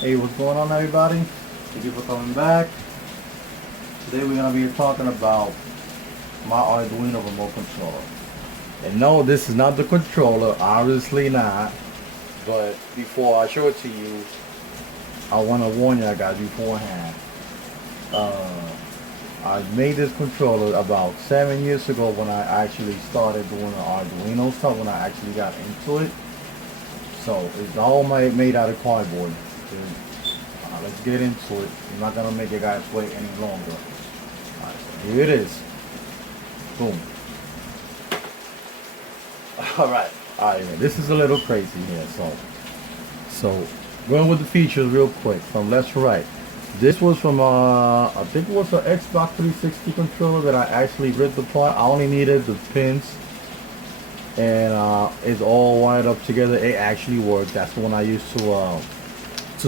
Hey, what's going on, everybody? Thank you for coming back. Today we're gonna be talking about my Arduino remote controller. And no, this is not the controller, obviously not. But before I show it to you, I want to warn you guys beforehand. Uh, I made this controller about 7 years ago when I actually started doing the Arduino stuff. When I actually got into it, so it's all made out of cardboard. Let's get into it. I'm not gonna make you guys wait any longer. Alright, so here it is. Boom. Alright. Alright, this is a little crazy here. So going with the features real quick from left to right. This was from I think it was an Xbox 360 controller that I actually ripped apart. I only needed the pins, and it's all wired up together. It actually worked. That's the one I used to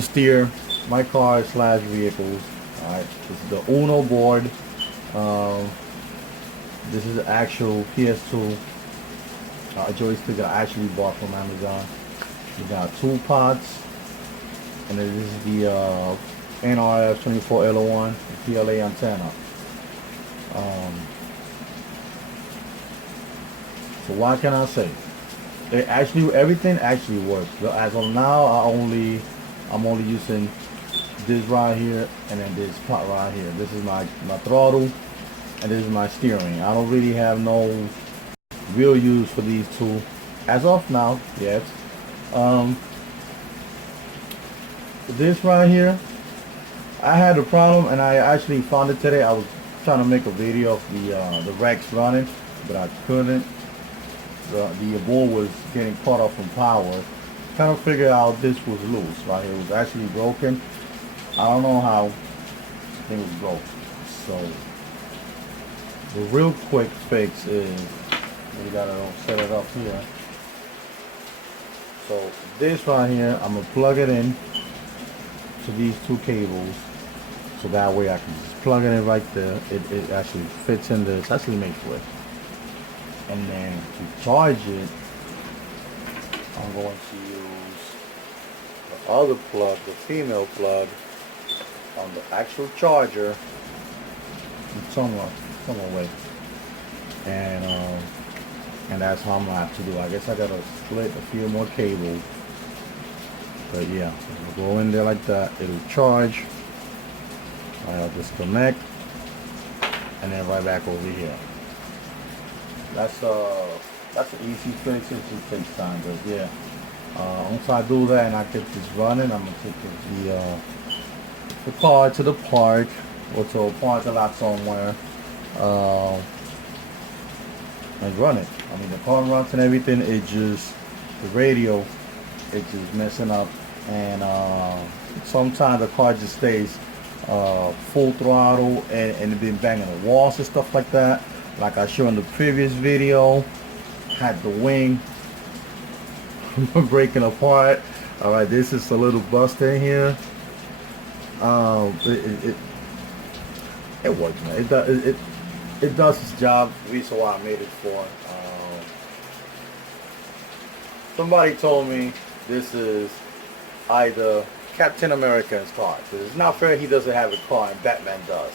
steer my car slash vehicles. Alright, this is the Uno board. This is the actual PS2 joystick that I actually bought from Amazon. We got two pots, and then this is the NRF 24L01 PLA antenna. So what can I say? Everything actually works. As of now, I'm only using this right here, and then this pot right here. This is my throttle, and this is my steering. I don't really have no real use for these two as of now. Yes. This right here, I had a problem, and I actually found it today. I was trying to make a video of the Rex running, but I couldn't. The board was getting cut off from power. Kind of figured out this was loose right here. It was actually broken. I don't know how the thing was broken. So the real quick fix is we gotta set it up here. So this right here, I'm gonna plug it in to these two cables, so that way I can just plug it in right there. It actually fits in there. It's actually made for it. And then to charge it, I'm going to use the other plug, the female plug, on the actual charger somewhere way. And that's how I'm gonna have to do. I guess I gotta split a few more cables. But yeah, it'll go in there like that. It'll charge. I'll disconnect, and then right back over here. That's an easy fix. It just takes time, but yeah. Once I do that and I get this running, I'm gonna take the car to the park or to a parking lot somewhere, and run it. I mean, the car runs and everything. It just the radio, it's just messing up, and sometimes the car just stays full throttle, and it been banging the walls and stuff like that. Like I showed in the previous video, had the wing breaking apart. All right, this is a little bust in here. It works, man. It does its job. The reason why I made it for. Somebody told me this is either Captain America's car, because it's not fair he doesn't have a car and Batman does.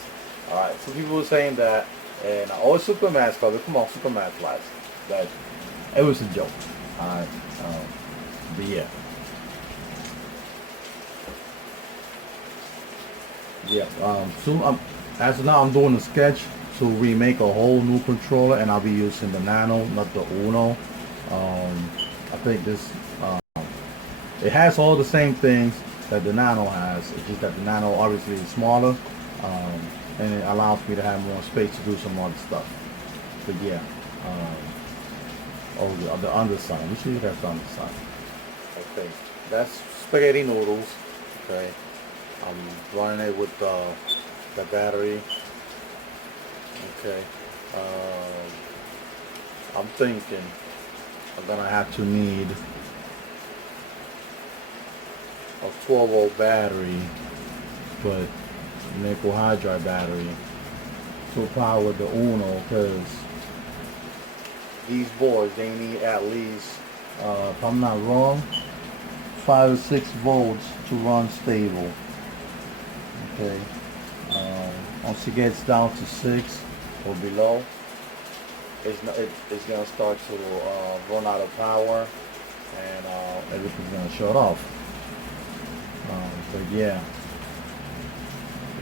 All right, some people were saying that, and Superman's car. But come on, Superman flies. But it was a joke. All right, but yeah. Yeah, so as of now, I'm doing a sketch to remake a whole new controller, and I'll be using the Nano, not the Uno. I think this, it has all the same things that the Nano has. It's just that the Nano obviously is smaller, and it allows me to have more space to do some other stuff. But yeah, the underside. Let me show you that's the underside. Okay, that's spaghetti noodles. Okay. I'm running it with the battery. Okay. I'm thinking I'm gonna have to need a 12-volt battery, but nickel hydride battery to power the Uno, because these boards, they need at least, if I'm not wrong, 5 or 6 volts to run stable. Okay. Once it gets down to 6 or below, it's gonna start to run out of power, and everything's gonna shut off. But yeah,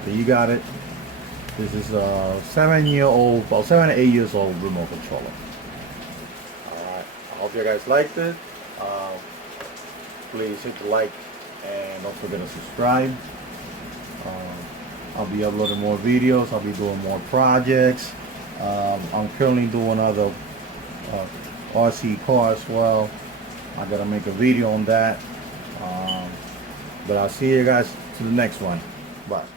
so you got it. This is a 7-year-old, about 7 to 8 years old remote controller. Alright, I hope you guys liked it. Please hit the like and don't forget to subscribe. I'll be uploading more videos. I'll be doing more projects. I'm currently doing other RC car as well. I gotta make a video on that. But I'll see you guys to the next one. Bye.